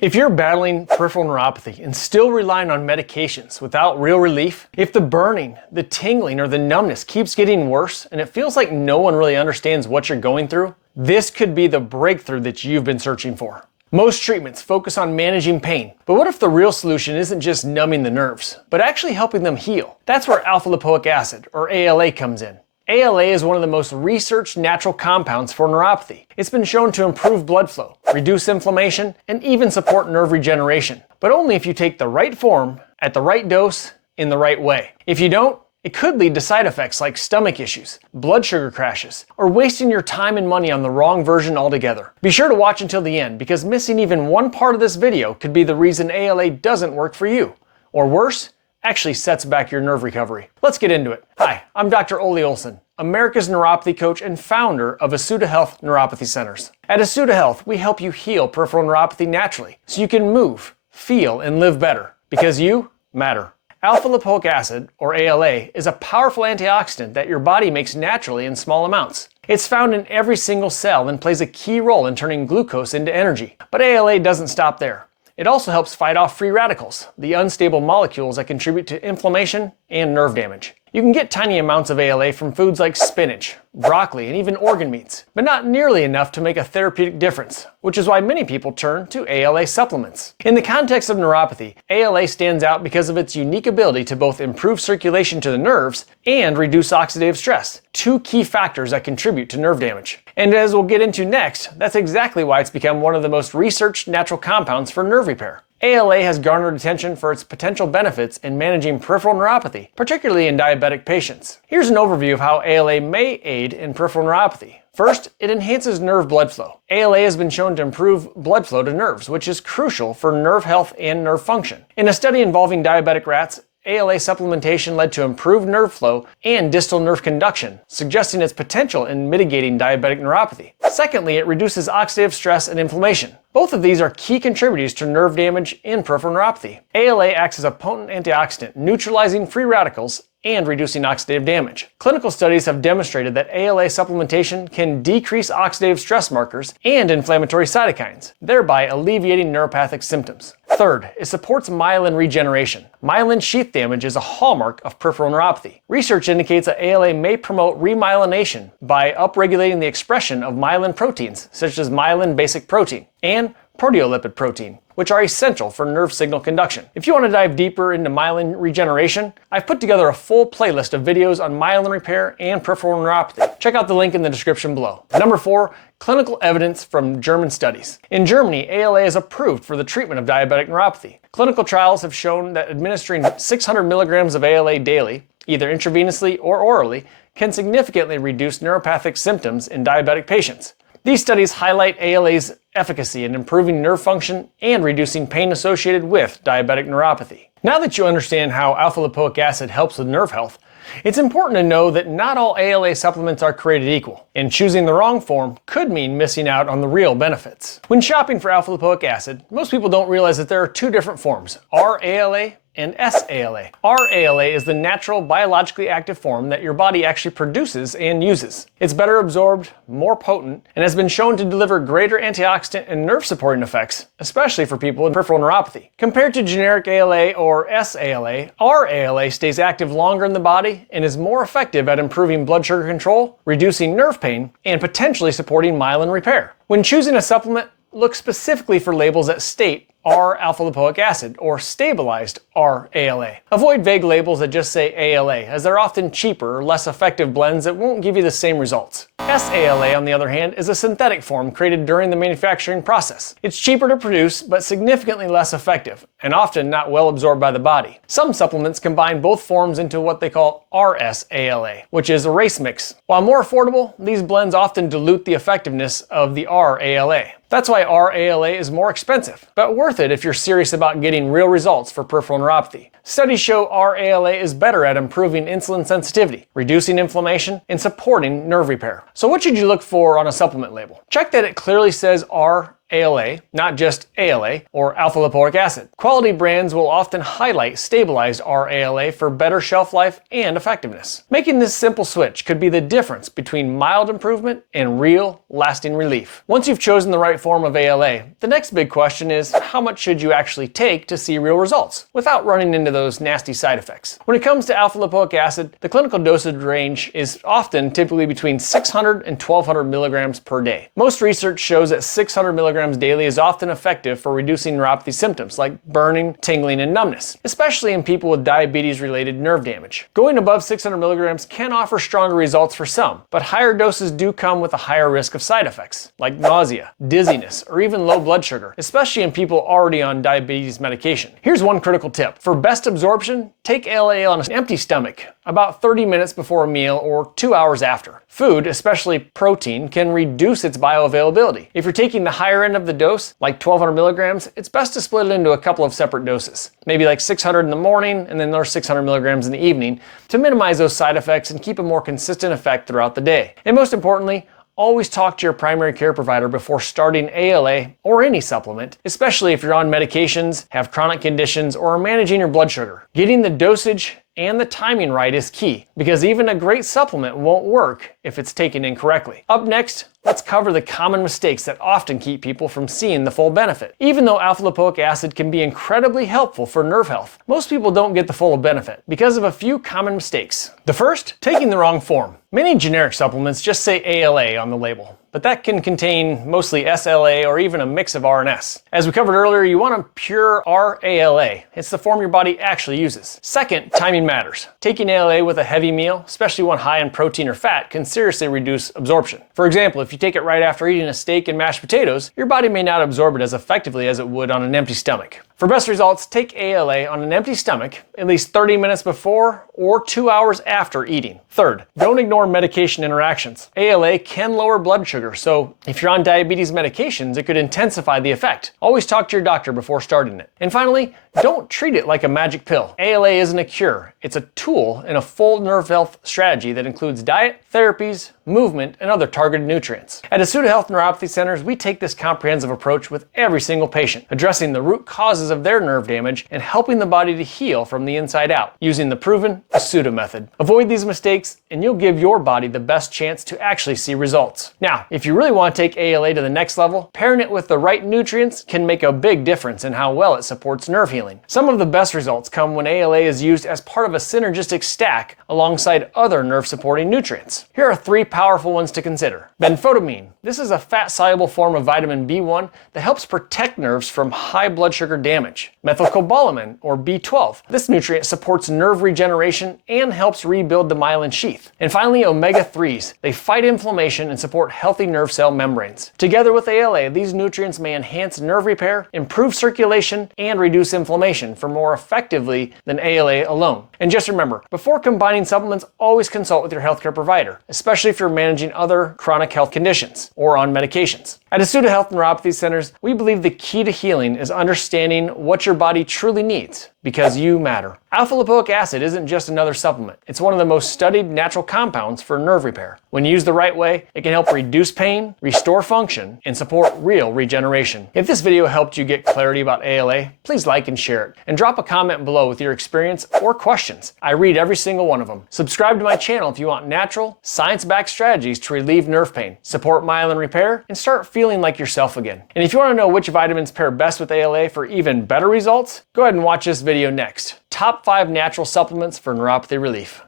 If you're battling peripheral neuropathy and still relying on medications without real relief, if the burning, the tingling, or the numbness keeps getting worse and it feels like no one really understands what you're going through, this could be the breakthrough that you've been searching for. Most treatments focus on managing pain, but what if the real solution isn't just numbing the nerves, but actually helping them heal? That's where alpha lipoic acid, or ALA, comes in. ALA is one of the most researched natural compounds for neuropathy. It's been shown to improve blood flow, reduce inflammation, and even support nerve regeneration. But only if you take the right form, at the right dose, in the right way. If you don't, it could lead to side effects like stomach issues, blood sugar crashes, or wasting your time and money on the wrong version altogether. Be sure to watch until the end, because missing even one part of this video could be the reason ALA doesn't work for you. Or worse, actually sets back your nerve recovery. Let's get into it. Hi, I'm Dr. Ole Olson, America's neuropathy coach and founder of Asuta Health Neuropathy Centers. At Asuta Health, we help you heal peripheral neuropathy naturally so you can move, feel, and live better, because you matter. Alpha lipoic acid, or ALA, is a powerful antioxidant that your body makes naturally in small amounts. It's found in every single cell and plays a key role in turning glucose into energy. But ALA doesn't stop there. It also helps fight off free radicals, the unstable molecules that contribute to inflammation and nerve damage. You can get tiny amounts of ALA from foods like spinach, broccoli, and even organ meats, but not nearly enough to make a therapeutic difference, which is why many people turn to ALA supplements. In the context of neuropathy, ALA stands out because of its unique ability to both improve circulation to the nerves and reduce oxidative stress, two key factors that contribute to nerve damage. And as we'll get into next, that's exactly why it's become one of the most researched natural compounds for nerve repair. ALA has garnered attention for its potential benefits in managing peripheral neuropathy, particularly in diabetic patients. Here's an overview of how ALA may aid in peripheral neuropathy. First, it enhances nerve blood flow. ALA has been shown to improve blood flow to nerves, which is crucial for nerve health and nerve function. In a study involving diabetic rats, ALA supplementation led to improved nerve flow and distal nerve conduction, suggesting its potential in mitigating diabetic neuropathy. Secondly, it reduces oxidative stress and inflammation. Both of these are key contributors to nerve damage in peripheral neuropathy. ALA acts as a potent antioxidant, neutralizing free radicals and reducing oxidative damage. Clinical studies have demonstrated that ALA supplementation can decrease oxidative stress markers and inflammatory cytokines, thereby alleviating neuropathic symptoms. Third, it supports myelin regeneration. Myelin sheath damage is a hallmark of peripheral neuropathy. Research indicates that ALA may promote remyelination by upregulating the expression of myelin proteins, such as myelin basic protein and proteolipid protein, which are essential for nerve signal conduction. If you want to dive deeper into myelin regeneration, I've put together a full playlist of videos on myelin repair and peripheral neuropathy. Check out the link in the description below. Number 4, clinical evidence from German studies. In Germany, ALA is approved for the treatment of diabetic neuropathy. Clinical trials have shown that administering 600 milligrams of ALA daily, either intravenously or orally, can significantly reduce neuropathic symptoms in diabetic patients. These studies highlight ALA's efficacy in improving nerve function and reducing pain associated with diabetic neuropathy. Now that you understand how alpha lipoic acid helps with nerve health, it's important to know that not all ALA supplements are created equal, and choosing the wrong form could mean missing out on the real benefits. When shopping for alpha lipoic acid, most people don't realize that there are two different forms, R-ALA and S-ALA. R-ALA is the natural biologically active form that your body actually produces and uses. It's better absorbed, more potent, and has been shown to deliver greater antioxidant and nerve supporting effects, especially for people in peripheral neuropathy. Compared to generic ALA or S-ALA, R-ALA stays active longer in the body and is more effective at improving blood sugar control, reducing nerve pain, and potentially supporting myelin repair. When choosing a supplement, look specifically for labels that state R-alpha lipoic acid or stabilized R-ALA. Avoid vague labels that just say ALA, as they're often cheaper or less effective blends that won't give you the same results. S-ALA, on the other hand, is a synthetic form created during the manufacturing process. It's cheaper to produce, but significantly less effective, and often not well absorbed by the body. Some supplements combine both forms into what they call RS-ALA, which is a race mix. While more affordable, these blends often dilute the effectiveness of the R-ALA. That's why R-ALA is more expensive, but worth it if you're serious about getting real results for peripheral neuropathy. Studies show R-ALA is better at improving insulin sensitivity, reducing inflammation, and supporting nerve repair. So what should you look for on a supplement label? Check that it clearly says R ALA, not just ALA, or alpha lipoic acid. Quality brands will often highlight stabilized RALA for better shelf life and effectiveness. Making this simple switch could be the difference between mild improvement and real, lasting relief. Once you've chosen the right form of ALA, the next big question is how much should you actually take to see real results without running into those nasty side effects? When it comes to alpha lipoic acid, the clinical dosage range is often typically between 600 and 1200 milligrams per day. Most research shows that 600 milligrams daily is often effective for reducing neuropathy symptoms like burning, tingling, and numbness, especially in people with diabetes-related nerve damage. Going above 600 milligrams can offer stronger results for some, but higher doses do come with a higher risk of side effects, like nausea, dizziness, or even low blood sugar, especially in people already on diabetes medication. Here's one critical tip. For best absorption, take ALA on an empty stomach, about 30 minutes before a meal or 2 hours after. Food, especially protein, can reduce its bioavailability. If you're taking the higher end of the dose, like 1200 milligrams, it's best to split it into a couple of separate doses. Maybe like 600 in the morning and then there's 600 milligrams in the evening to minimize those side effects and keep a more consistent effect throughout the day. And most importantly, always talk to your primary care provider before starting ALA or any supplement, especially if you're on medications, have chronic conditions, or are managing your blood sugar. Getting the dosage and the timing right is key, because even a great supplement won't work if it's taken incorrectly. Up next, let's cover the common mistakes that often keep people from seeing the full benefit. Even though alpha lipoic acid can be incredibly helpful for nerve health, most people don't get the full benefit because of a few common mistakes. The first, taking the wrong form. Many generic supplements just say ALA on the label, but that can contain mostly SLA or even a mix of R and S. As we covered earlier, you want a pure RALA. It's the form your body actually uses. Second, timing matters. Taking ALA with a heavy meal, especially one high in protein or fat, can seriously reduce absorption. For example, if you take it right after eating a steak and mashed potatoes, your body may not absorb it as effectively as it would on an empty stomach. For best results, take ALA on an empty stomach at least 30 minutes before or 2 hours after eating. Third, don't ignore medication interactions. ALA can lower blood sugar, so if you're on diabetes medications, it could intensify the effect. Always talk to your doctor before starting it. And finally, don't treat it like a magic pill. ALA isn't a cure. It's a tool in a full nerve health strategy that includes diet, therapies, movement, and other targeted nutrients. At Asuta Health Neuropathy Centers, we take this comprehensive approach with every single patient, addressing the root causes of their nerve damage and helping the body to heal from the inside out using the proven Asuta method. Avoid these mistakes and you'll give your body the best chance to actually see results. Now, if you really want to take ALA to the next level, pairing it with the right nutrients can make a big difference in how well it supports nerve healing. Some of the best results come when ALA is used as part of a synergistic stack alongside other nerve supporting nutrients. Here are 3 powerful ones to consider. Benfotiamine. This is a fat-soluble form of vitamin B1 that helps protect nerves from high blood sugar damage. Methylcobalamin, or B12. This nutrient supports nerve regeneration and helps rebuild the myelin sheath. And finally, omega-3s. They fight inflammation and support healthy nerve cell membranes. Together with ALA, these nutrients may enhance nerve repair, improve circulation, and reduce inflammation for more effectively than ALA alone. And just remember, before combining supplements, always consult with your healthcare provider, especially if you're managing other chronic health conditions or on medications. At Asuta Health Neuropathy Centers, we believe the key to healing is understanding what your body truly needs, because you matter. Alpha lipoic acid isn't just another supplement. It's one of the most studied natural compounds for nerve repair. When used the right way, it can help reduce pain, restore function, and support real regeneration. If this video helped you get clarity about ALA, please like and share it, and drop a comment below with your experience or questions. I read every single one of them. Subscribe to my channel if you want natural, science-backed strategies to relieve nerve pain, support myelin repair, and start feeling like yourself again. And if you want to know which vitamins pair best with ALA for even better results, go ahead and watch this video next. Top 5 natural supplements for neuropathy relief.